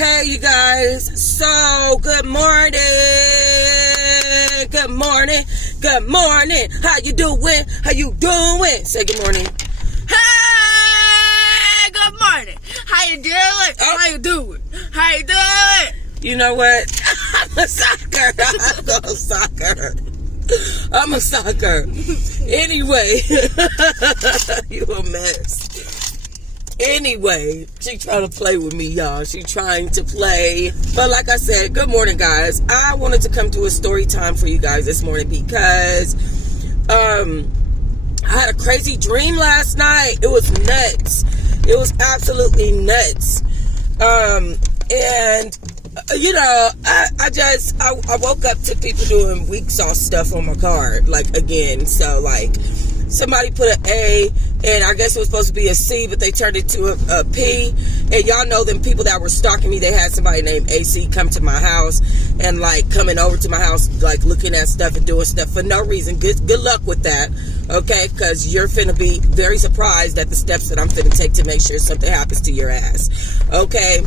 Okay, you guys. So, good morning. Good morning. Good morning. How you doing? How you doing? Say good morning. Hey, good morning. How you doing? Oh. How you doing? How you doing? You know what? I'm a sucker. I'm a sucker. Anyway, you a mess. Anyway, she trying to play with me, y'all. She trying to play. But like I said, good morning, guys. I wanted to come to a story time for you guys this morning because I had a crazy dream last night. It was nuts. It was absolutely nuts. And you know, I woke up to people doing weak sauce stuff on my card, like again. So like somebody put an A and I guess it was supposed to be a C, but they turned it to a P. And y'all know them people that were stalking me, they had somebody named AC come to my house and like coming over to my house, like looking at stuff and doing stuff for no reason. Good luck with that, okay? Because you're finna be very surprised at the steps that I'm finna take to make sure something happens to your ass, okay?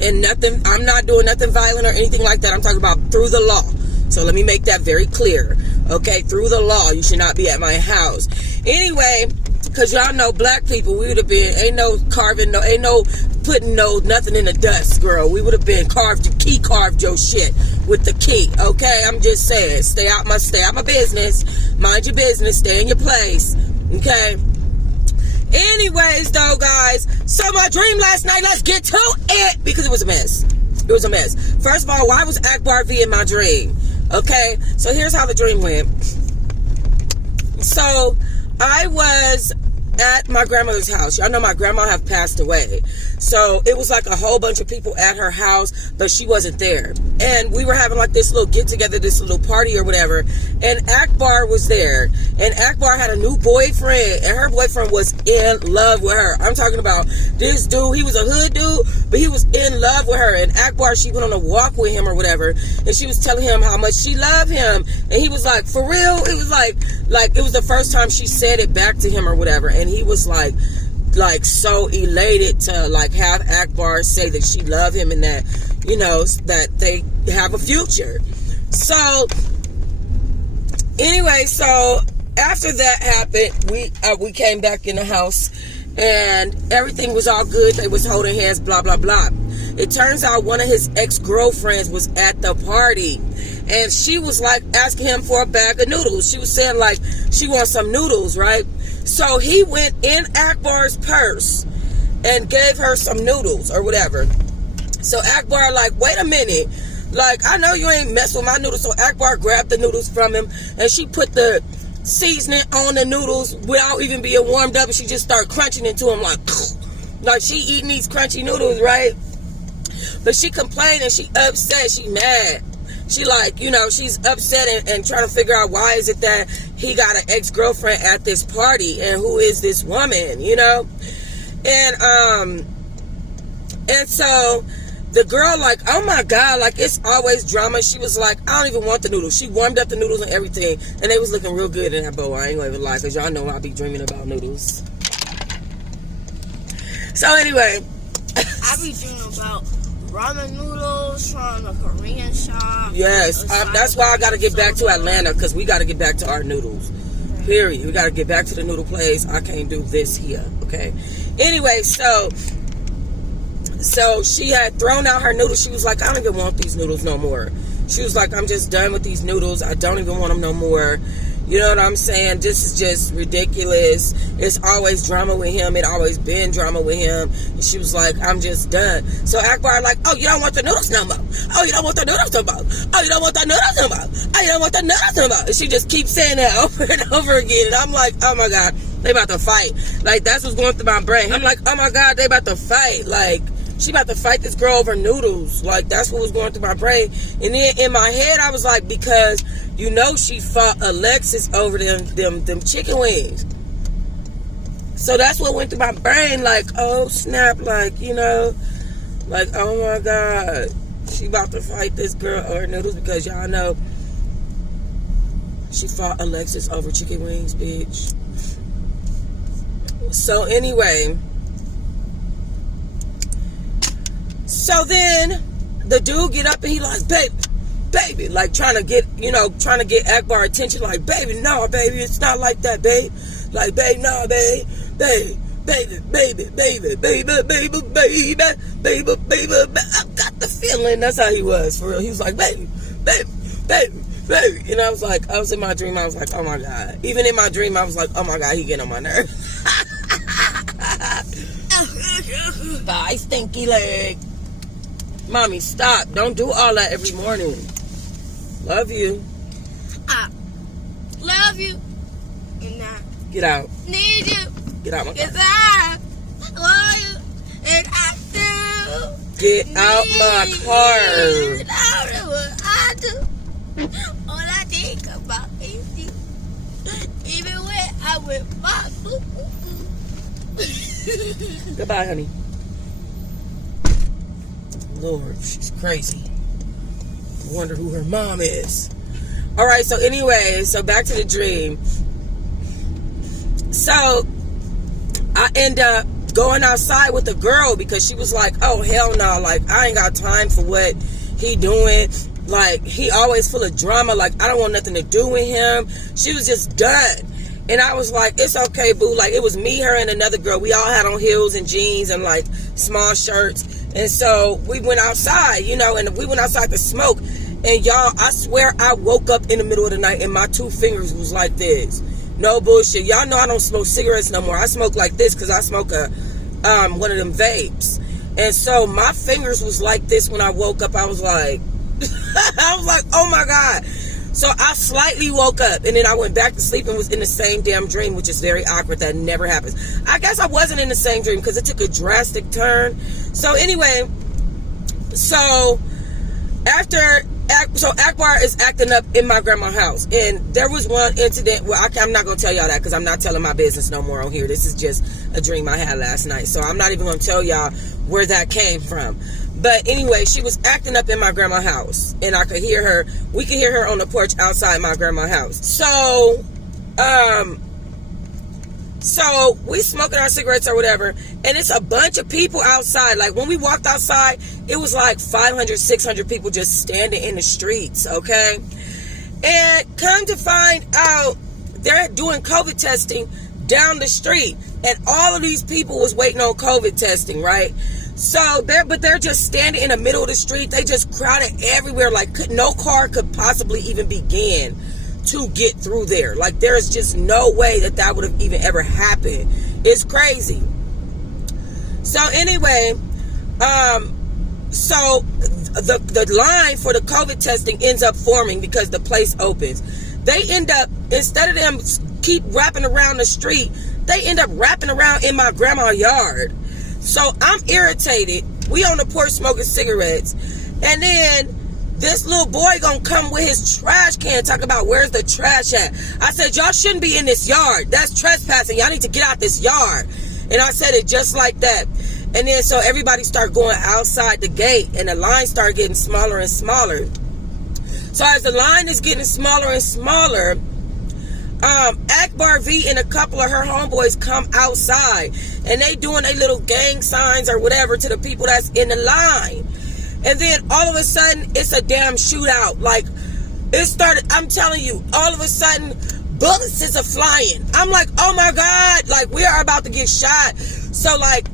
And nothing, I'm not doing nothing violent or anything like that. I'm talking about through the law. So let me make that very clear, okay? Through the law, you should not be at my house. Anyway, because y'all know black people, we would have been, ain't no carving, ain't no putting nothing in the dust, girl. We would have been carved your shit with the key, okay? I'm just saying, stay out my business, mind your business, stay in your place, okay? Anyways, though, guys, so my dream last night, let's get to it, because it was a mess. It was a mess. First of all, why was AKBAR V in my dream? Okay, so here's how the dream went. So I was at my grandmother's house. Y'all know my grandma have passed away. So it was like a whole bunch of people at her house, but she wasn't there. And we were having like this little get together, this little party or whatever. And AKBAR was there. And AKBAR had a new boyfriend. And her boyfriend was in love with her. I'm talking about this dude. He was a hood dude, but he was in love with her. And AKBAR, she went on a walk with him or whatever. And she was telling him how much she loved him. And he was like, for real? It was like it was the first time she said it back to him or whatever. And he was like so elated to like have AKBAR say that she loved him and that, you know, that they have a future. So anyway, so after that happened, we came back in the house and everything was all good. They was holding hands, blah, blah, blah. It turns out one of his ex-girlfriends was at the party and she was like asking him for a bag of noodles. She was saying like she wants some noodles, right? So he went in AKBAR's purse and gave her some noodles or whatever. So AKBAR like, wait a minute. Like, I know you ain't mess with my noodles. So AKBAR grabbed the noodles from him and she put the seasoning on the noodles without even being warmed up. And she just started crunching into them like she eating these crunchy noodles, right? But she complained and she upset. She mad. She like, you know, she's upset and trying to figure out why is it that he got an ex-girlfriend at this party and who is this woman, you know? And so the girl like, oh my God, like it's always drama. She was like, I don't even want the noodles. She warmed up the noodles and everything and they was looking real good in that bowl. I ain't gonna even lie, because y'all know I be dreaming about noodles. So anyway. I be dreaming about ramen noodles from a Korean shop. Yes, that's why I got to get back to Atlanta, because we got to get back to our noodles. Period. We got to get back to the noodle place. I can't do this here, okay? Anyway, so she had thrown out her noodles. She was like, I don't even want these noodles no more. She was like, I'm just done with these noodles. I don't even want them no more. You know what I'm saying? This is just ridiculous. It's always drama with him. It always been drama with him. And she was like, I'm just done. So AKBAR like, oh, you don't want the noodles no more. Oh, you don't want the noodles no more. Oh, you don't want the noodles no more. Oh, you don't want the noodles no more. And she just keeps saying that over and over again. And I'm like, oh my God, they about to fight. Like, that's what's going through my brain. I'm like, oh my God, they about to fight. Like, she about to fight this girl over noodles. Like, that's what was going through my brain. And then in my head, I was like, because you know she fought Alexis over them chicken wings. So that's what went through my brain. Like, oh snap, like, you know, like, oh my God, she about to fight this girl over noodles, because y'all know she fought Alexis over chicken wings, bitch. So anyway, So then the dude get up and he like, baby, like trying to get AKBAR attention, like, baby, no, baby, it's not like that, babe. Like, babe, no, babe, baby. I got the feeling that's how he was, for real. He was like, baby. And I was in my dream, I was like, oh my God. Even in my dream, I was like, oh my God, he getting on my nerves. Bye, stinky leg. Mommy, stop. Don't do all that every morning. Love you. I love you. And I Get out. need you. Get out my car. Cause I love you. And I do. Get out my car. You know what I do. All I think about is you. Even when I'm with my boo. Goodbye, honey. Lord, she's crazy. I wonder who her mom is. All right, so anyway, so back to the dream. So I end up going outside with the girl because she was like, oh, hell no. Like, I ain't got time for what he doing. Like, he always full of drama. Like, I don't want nothing to do with him. She was just done. And I was like, it's okay, boo. Like, it was me, her, and another girl. We all had on heels and jeans and, like, small shirts. And so we went outside, you know, and we went outside to smoke. And, y'all, I swear I woke up in the middle of the night and my 2 fingers was like this. No bullshit. Y'all know I don't smoke cigarettes no more. I smoke like this because I smoke one of them vapes. And so my fingers was like this when I woke up. I was like, oh my God. So I slightly woke up and then I went back to sleep and was in the same damn dream, which is very awkward. That never happens. I guess I wasn't in the same dream because it took a drastic turn. So anyway, so AKBAR is acting up in my grandma's house. And there was one incident where I'm not going to tell y'all that because I'm not telling my business no more on here. This is just a dream I had last night. So I'm not even going to tell y'all where that came from. But anyway, she was acting up in my grandma's house. And I could hear her. We could hear her on the porch outside my grandma's house. So we smoking our cigarettes or whatever, and it's a bunch of people outside. Like, when we walked outside, it was like 500, 600 people just standing in the streets, okay? And come to find out, they're doing COVID testing down the street, and all of these people was waiting on COVID testing, right? So they're just standing in the middle of the street. They just crowded everywhere, like no car could possibly even begin to get through there. Like, there's just no way that would have even ever happened. It's crazy. So anyway, so the line for the COVID testing ends up forming because the place opens. They end up, instead of them keep wrapping around the street, they end up wrapping around in my grandma's yard. So I'm irritated. We on the porch smoking cigarettes, and then this little boy gonna come with his trash can, talk about where's the trash at. I said, y'all shouldn't be in this yard. That's trespassing. Y'all need to get out this yard. And I said it just like that. And then so everybody started going outside the gate, and the line started getting smaller and smaller. So as the line is getting smaller and smaller, AKBAR V and a couple of her homeboys come outside, and they doing their little gang signs or whatever to the people that's in the line. And then all of a sudden, it's a damn shootout. Like, it started, I'm telling you, all of a sudden, bullets is flying. I'm like, oh my God, like, we are about to get shot. So, like,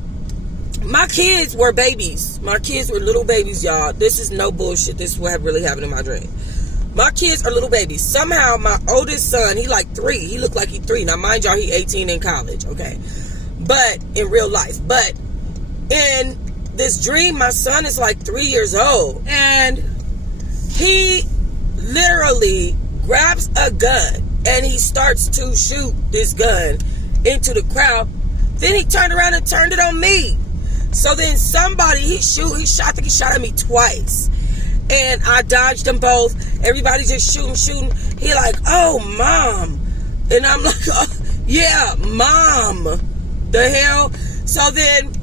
my kids were babies. My kids were little babies, y'all. This is no bullshit. This is what really happened in my dream. My kids are little babies. Somehow, my oldest son, he like 3. He looked like he 3. Now, mind y'all, he 18 in college, okay? But, in real life. But, in this dream, my son is like 3 years old, and he literally grabs a gun and he starts to shoot this gun into the crowd. Then he turned around and turned it on me. So then he shot at me twice, and I dodged them both. Everybody just shooting. He like, oh, Mom. And I'm like, oh, yeah, Mom. The hell? So then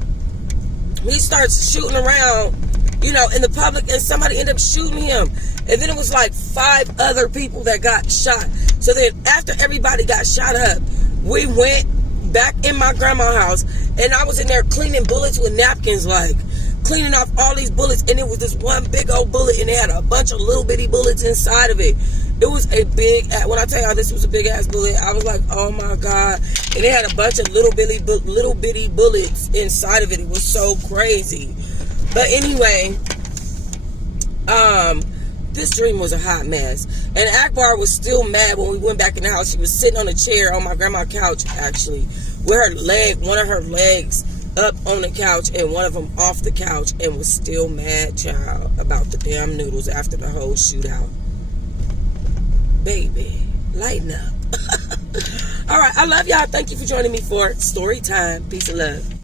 he starts shooting around, you know, in the public, and somebody ended up shooting him. And then it was like 5 other people that got shot. So then after everybody got shot up, we went back in my grandma's house, and I was in there cleaning bullets with napkins, like, cleaning off all these bullets, and it was this one big old bullet, and it had a bunch of little bitty bullets inside of it. It was a big, when I tell y'all this was a big ass bullet, I was like, oh my God. And it had a bunch of little bitty bullets inside of it. It was so crazy. But anyway, this dream was a hot mess. And AKBAR was still mad when we went back in the house. She was sitting on a chair on my grandma's couch, actually, with one of her legs up on the couch and one of them off the couch, and was still mad, child, about the damn noodles after the whole shootout. Baby, lighten up. All right, I love y'all. Thank you for joining me for story time. Peace and love.